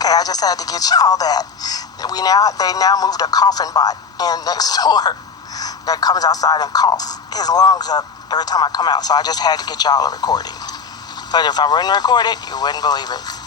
Okay, I just had to get y'all that. They now moved a coughing bot in next door that comes outside and cough his lungs up every time I come out. So I just had to get y'all a recording. But if I wouldn't record it, you wouldn't believe it.